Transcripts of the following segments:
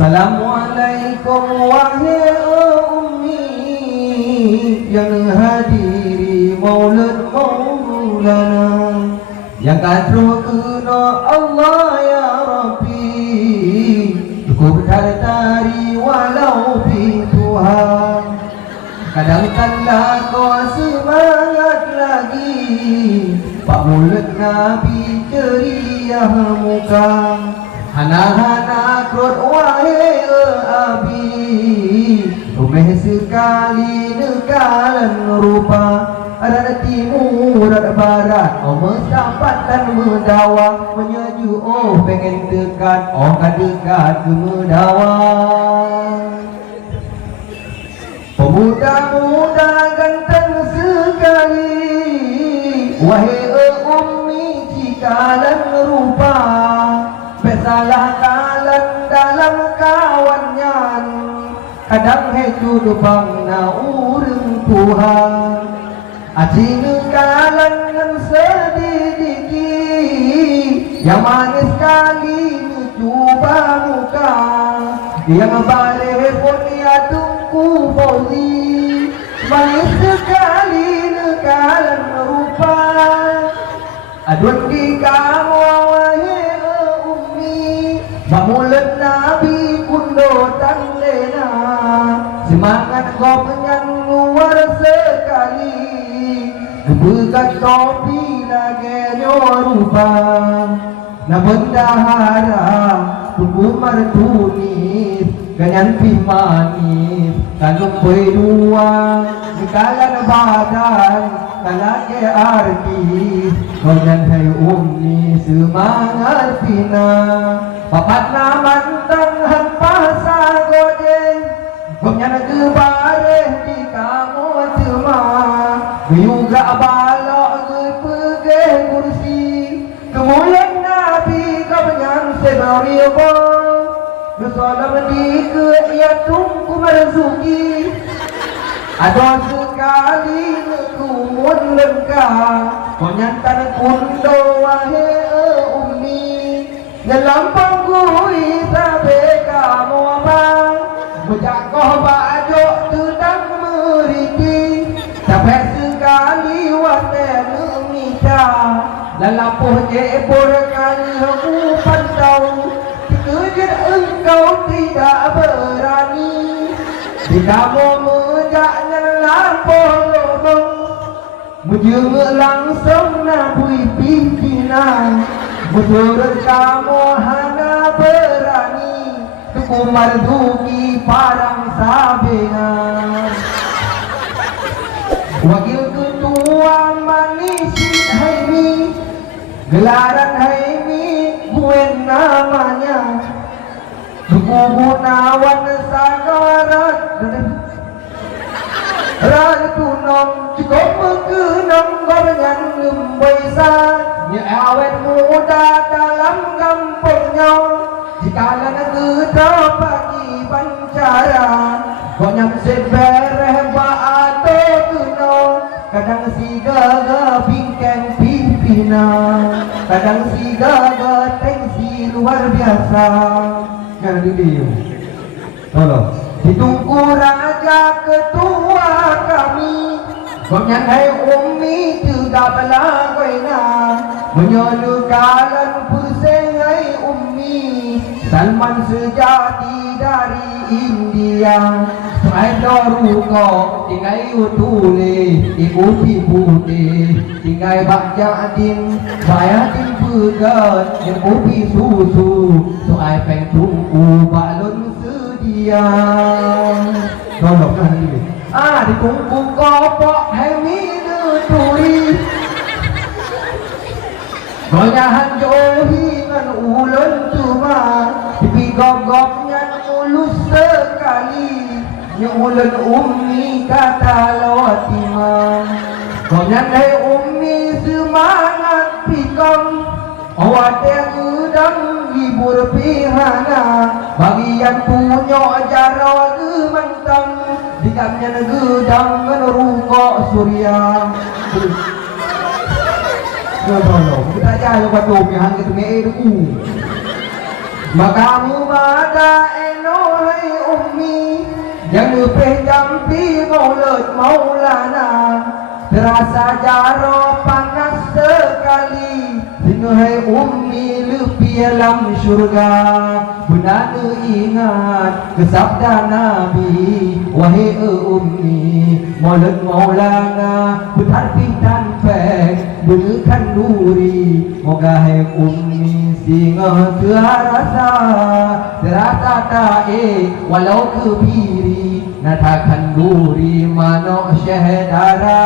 Assalamualaikum wahai ummi yang hadiri maulid maulana, yang kadru kena Allah ya Rabbi, cukup tari walau bi Tuhan. Kadang kala kau semangat lagi, Pak mulut Nabi ceria muka. Hana-hana krut wahai abi, rumah sekali nekalan rupa. Ada timur, ada barat, oh mendapat dan mendawa, menyeju, oh pengen dekat, oh kan dekat ke mendawa. Pemuda-muda ganteng sekali, wahai ummi cikalan rupa. Salah kalan dalam kawannya, kadang heju dupang na urang Tuhan. Acing kalan ngan sedidiki, yang manis sekali mencuba muka, yang balik pun ia tungku fauzi. Manis sekali nekalan rupa, adun di kamu wahai Mamulat Nabi kundo tan lena, semangat kau penyan luar sekali, kebekat topi lagi nyorupa. Na bendahara tunggu martunis, ganyan pimanis, kanong dua, nikalan badan, kalake artis, ganyan hai ummi semangat pina. Papat na mantang hampasa godeng, gomnya nagbareh di kamu cuma, juga balok pergi kursi, kemuliaan Nabi kemuliaan sebaribo, bersolam di ke ia tungku merzuki, ada sekali kumun lengkap, konyantan kundo wahai ummi. Dalam panggui sampai kamu abang, berjakoh bajuk tudang meriti, sampai sekali waten mita, lalapuh jebor kali aku pantau, sekejap engkau tidak berani, di kamu menjaknya lampuh lobong, menjenguk langsung nabui pimpinan. Menurut kamu hana berani, tukumar duki parang sabengan. Wakil ketua manis Haimi, gelaran Haimi gue namanya. Duku Gunawan Sakarat, Ratu Nong cukup mengenang gorengan lembaisa. Ya awet muda dalam kampungnya, jikalau negara pagi pancaran, banyak sebereh atau kuno, kadang si gaga bingkeng pimpinan, kadang si gaga tensi luar biasa. Jangan dulu, tolong. Ditunggu raja ketua kami, gomnya hai ummi tidak belagainya, menyolukalan pusing hai ummi, Salman sejati dari India. Saya doru kau tinggai utule, ikuti putih, tinggai bakja din, saya din pegat, yang kopi susu, soai peng tungku balon sedia. Tolong kan ini. Ditunggu kopok hemi turi, goyahan johi ngan ulun cuma, tapi gogoknya mulus sekali, ulun ummi kata lawatima. Goyang hai ummi semangat pikam, awat yang udang libur pihana, bagian punya jara gemantang, dikatnya negedang menurungkok surya. Tolong, kita jalan buat domi hang itu me itu. Makamu mada eno yang lebih jampi maulid maulana terasa jaro panas sekali Singhai ummi lebih alam syurga Benar ingat kesabda Nabi Wahai ummi maulid maulana bertarfi tanfek benekan duri Moga hai ummi singa terasa terasa tae walau kebiri natakan duri mano syahedara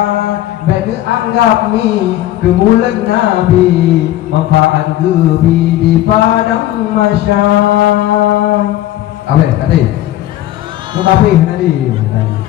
beda anggap mi kemulan Nabi manfaat gebi di padang masyam apa kata? Apa tadi?